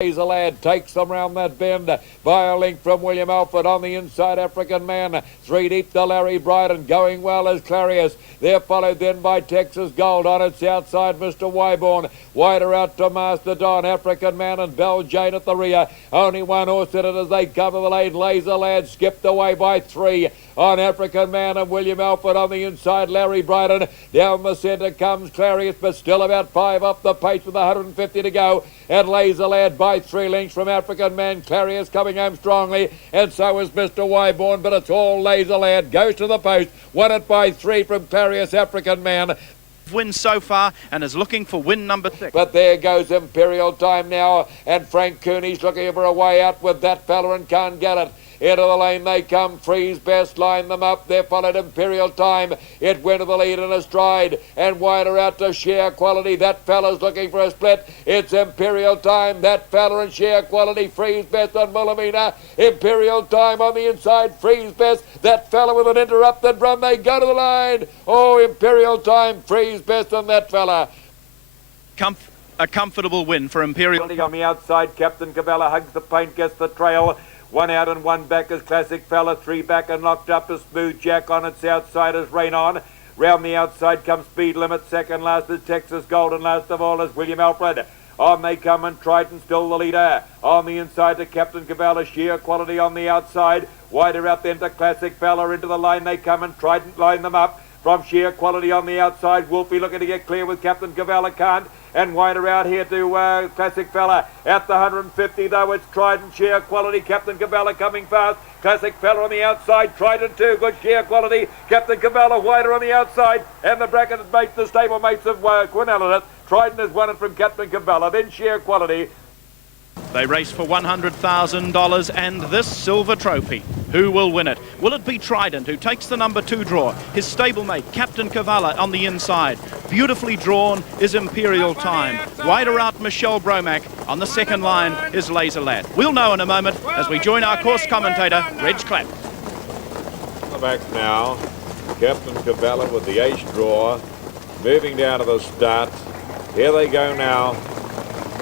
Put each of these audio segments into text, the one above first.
Laser Lad takes them round that bend by a link from William Alfred on the inside. African Man, 3 deep to Larry Bryden, going well as Clarius. They're followed then by Texas Gold on its outside. Mr. Wyborn wider out to Master Don. African Man and Bell Jane at the rear. Only one horse in it as they cover the lane. Laser Lad skipped away by 3 on African Man and William Alfred on the inside. Larry Bryden down the centre comes Clarius, but still about 5 up the pace with 150 to go. And Laser Lad by 3 lengths from African Man. Clarius coming home strongly, and so is Mr. Wyborn, but it's all Laser Lad. Goes to the post, won it by 3 from Clarius. African Man wins so far and is looking for win number 6. But there goes Imperial Time now, and Frank Cooney's looking for a way out with that fella and can't get it. Into the lane they come. Freeze Best line them up. There followed Imperial Time. It went to the lead in a stride and wider out to Sheer Quality. That fella's looking for a split. It's Imperial Time. That fella and Sheer Quality. Freeze Best on Wilhelmina. Imperial Time on the inside. Freeze Best. That fella with an interrupted run. They go to the line. Oh, Imperial Time. Freeze Best on that fella. A comfortable win for Imperial. On the outside, Captain Cavella hugs the paint, gets the trail. 1 out and 1 back is Classic Fella. 3 back and locked up is Smooth Jack. On its outside is Rain On. Round the outside comes Speed Limit. Second last is Texas Gold, and last of all is William Alfred. On they come, and Trident still the leader. On the inside to Captain Cavella. Sheer Quality on the outside. Wider out then to Classic Fella. Into the line they come, and Trident line them up. From Sheer Quality on the outside. Wolfie looking to get clear with Captain Cavella, can't. And wider out here to Classic Fella. At the 150 though, it's Trident, Sheer Quality. Captain Cavella coming fast. Classic Fella on the outside. Trident too, good Sheer Quality. Captain Cavella wider on the outside. And the bracket mates, the stable mates of Quinella. Trident has won it from Captain Cavella. Then Sheer Quality. They race for $100,000 and this silver trophy. Who will win it? Will it be Trident, who takes the number 2 draw? His stablemate, Captain Cavalla, on the inside. Beautifully drawn is Imperial Time. Wider out, Michelle Bromack. On the second line is Laser Lad. We'll know in a moment as we join our course commentator, Reg Clapp. Back now, Captain Cavalla with the ace draw. Moving down to the start. Here they go now.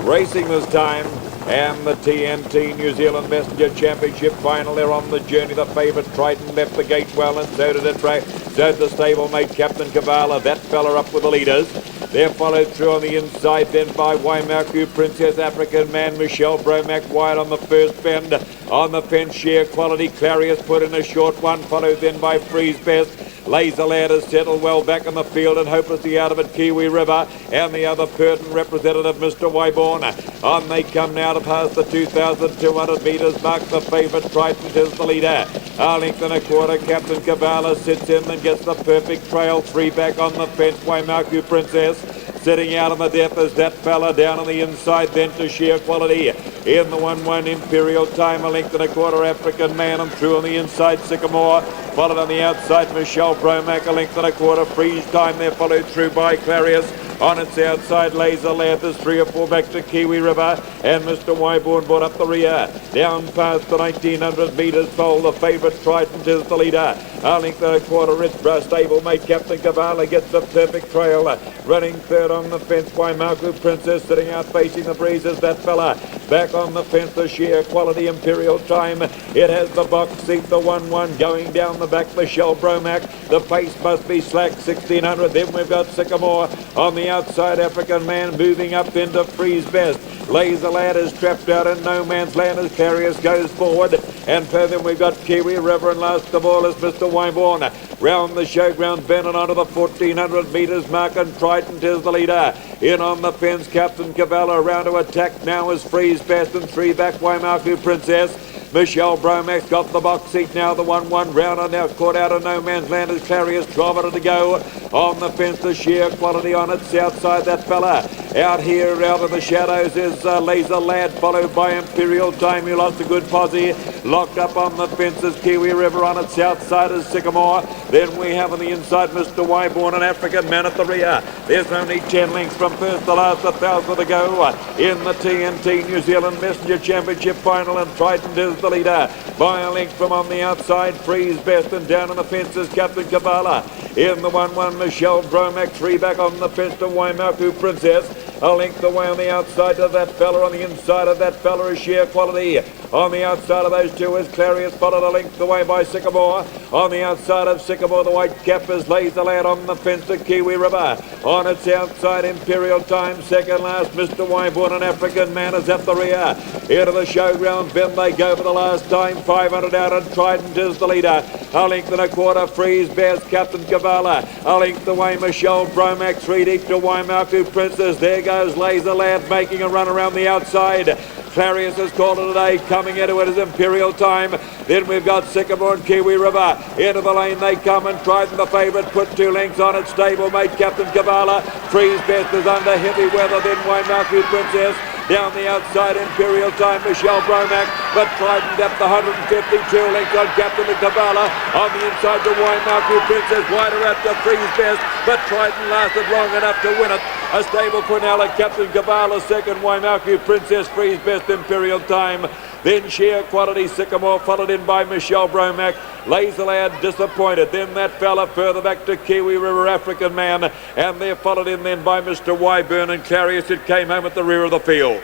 Racing this time. And the TNT New Zealand Messenger Championship final. They're on the journey. The favourite Trident left the gate well, and so did it. So did the stablemate Captain Cavalla. That fella up with the leaders. They're followed through on the inside then by Waimaku Princess, African Man, Michelle Bromack wide on the first bend. On the fence, Sheer Quality. Clarius put in a short one, followed then by Freeze Best. Laser Lad has settled well back in the field and hopelessly out of it, Kiwi River, and the other pertinent representative, Mr. Wyborn. On they come now to pass the 2,200 metres mark. The favourite Trident is the leader. A length and a quarter, Captain Cavalla sits in and gets the perfect trail. 3 back on the fence, Waimaku Princess. Sitting out on the depth is that fella down on the inside, then to Sheer Quality. In the 1-1 Imperial Time, a length and a quarter, African Man, and through on the inside, Sycamore. Followed on the outside, Michelle Bromack, a length and a quarter. Freeze Time there, followed through by Clarius. On its outside, Laser Lad. There's 3 or 4 back to Kiwi River, and Mr. Wyborn brought up the rear. Down past the 1,900 metres pole, the favourite Trident is the leader. A length and a quarter, its stablemate Captain Cavalla gets the perfect trail. Running third on the fence, Waimaku Princess sitting out facing the breeze is that fella. Back on the fence, the Sheer Quality Imperial Time. It has the box seat, the 1-1 going down the back, Michelle Bromack. The pace must be slack, 1,600. Then we've got Sycamore on the outside, African Man moving up into Freeze Best. Laser Lad is trapped out in no man's land as Clarius goes forward. And further we've got Kiwi River, and last of all is Mr. Wyborn. Round the showground bend and onto the 1,400 metres mark, and Trident is the leader. In on the fence, Captain Cavalla around to attack now is Freeze Best, and 3 back Waimaku Princess. Michelle Bromack's got the box seat now, the 1-1 round and now caught out of no man's land as Clarius 12 to go. On the fence, the Sheer Quality on its outside, that fella. Out here, out of the shadows is Laser Lad, followed by Imperial Time, who lost a good posse. Locked up on the fence is Kiwi River, on its outside is Sycamore. Then we have on the inside Mr. Wyborn, an African Man at the rear. There's only 10 lengths from first to last, 1,000 to go in the TNT New Zealand Messenger Championship final, and Trident is the leader. By a length from on the outside, Freeze Best, and down on the fence is Captain Cavalla. In the 1-1, Michelle Bromack, 3 back on the fence to Waimaku Princess. A length away on the outside of that fella. On the inside of that fella is Sheer Quality. On the outside of those two is Clarius, followed a length away by Sycamore. On the outside of Sycamore, the white cap is Laser Lad on the fence to Kiwi River. On its outside, Imperial Time, second last. Mr. Wyborn, an African man, is at the rear. Into the showground bend they go for the last time. 500 out, and Trident is the leader. A length and a quarter, Freeze Bears, Captain Kavala. A length away, Michelle Bromack, 3 deep to Waimaku Princess. There goes Laser Lad making a run around the outside. Clarius has called it a day. Coming into it is Imperial Time. Then we've got Sycamore and Kiwi River. Into the lane they come, and Trident, the favourite, put 2 lengths on it. Stablemate Captain Kavala. Freeze Best is under heavy weather. Then Waimaku Princess. Down the outside, Imperial Time, Michelle Bromack, but Trident at the 152 lengths on Captain Kavala. On the inside, the Waimaku Princess, wider at the Freeze Best, but Trident lasted long enough to win it. A stable Quinella, Captain Kavala second, Waimaku Princess, Freeze Best, Imperial Time. Then Sheer Quality, Sycamore, followed in by Michelle Bromack. Laser Lad disappointed. Then that fella further back to Kiwi River, African Man. And they're followed in then by Mr. Wyburn and Clarius. It came home at the rear of the field.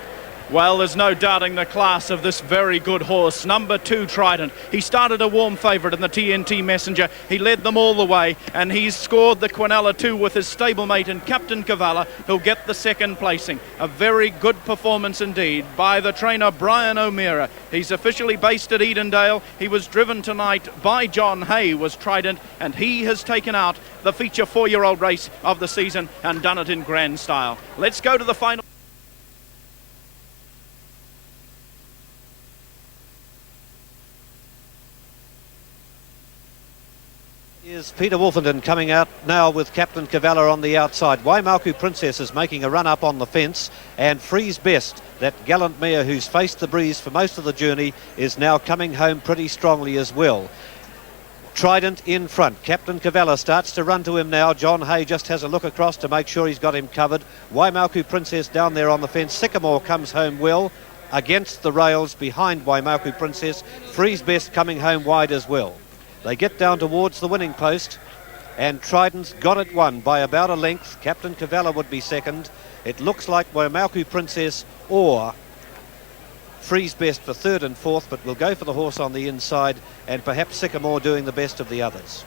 Well, there's no doubting the class of this very good horse, number 2 Trident. He started a warm favourite in the TNT Messenger. He led them all the way, and he's scored the Quinella 2 with his stablemate and Captain Kavala, who'll get the second placing. A very good performance indeed by the trainer Brian O'Meara. He's officially based at Edendale. He was driven tonight by John Hay, was Trident, and he has taken out the feature 4-year-old race of the season and done it in grand style. Let's go to the final. Is Peter Wolfenden coming out now with Captain Kavala on the outside. Waimaku Princess is making a run up on the fence, and Freeze Best, that gallant mare who's faced the breeze for most of the journey, is now coming home pretty strongly as well. Trident in front. Captain Kavala starts to run to him now. John Hay just has a look across to make sure he's got him covered. Waimaku Princess down there on the fence. Sycamore comes home well against the rails behind Waimaku Princess. Freeze Best coming home wide as well. They get down towards the winning post, and Trident's got it won by about a length. Captain Kavala would be second. It looks like Waimaku Princess or Freeze Best for third and fourth, but we'll go for the horse on the inside, and perhaps Sycamore doing the best of the others.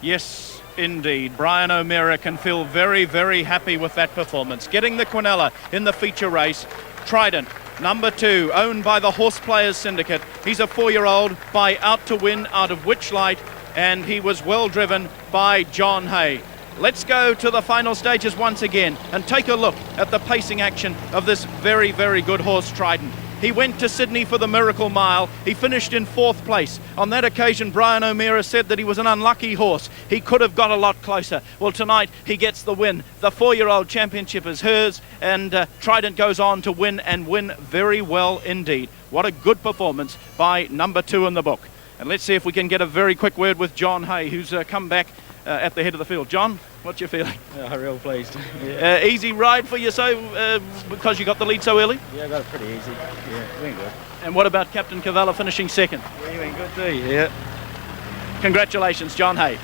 Yes, indeed. Brian O'Meara can feel very, very happy with that performance. Getting the Quinella in the feature race. Trident, number 2, owned by the Horse Players Syndicate. He's a 4-year-old by Out to Win out of Witchlight, and he was well driven by John Hay. Let's go to the final stages once again and take a look at the pacing action of this very, very good horse, Trident. He went to Sydney for the Miracle Mile. He finished in 4th place. On that occasion, Brian O'Meara said that he was an unlucky horse. He could have got a lot closer. Well, tonight he gets the win. The 4-year-old championship is hers, and Trident goes on to win and win very well indeed. What a good performance by number 2 in the book. And let's see if we can get a very quick word with John Hay, who's come back at the head of the field. John, what's your feeling? Real pleased. Easy ride for you, because you got the lead so early? Yeah, I got it pretty easy. Yeah, went good. And what about Captain Kavala finishing second? Yeah, he went good too. Yeah. Congratulations, John Hay.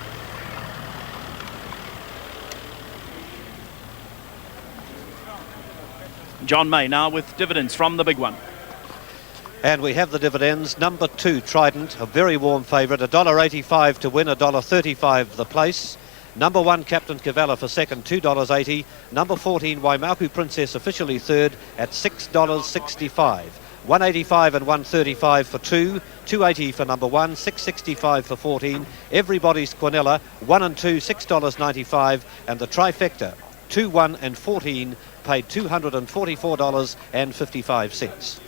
John May now with dividends from the big one. And we have the dividends. Number 2, Trident, a very warm favourite, $1.85 to win, $1.35 the place. Number 1, Captain Kavala for second, $2.80. Number 14, Waimaku Princess, officially third at $6.65. $1.85 and $1.35 for 2, $2.80 for number 1, $6.65 for 14. Everybody's Quinella, 1 and 2, $6.95, and the trifecta, 2, 1 and 14, paid $244.55.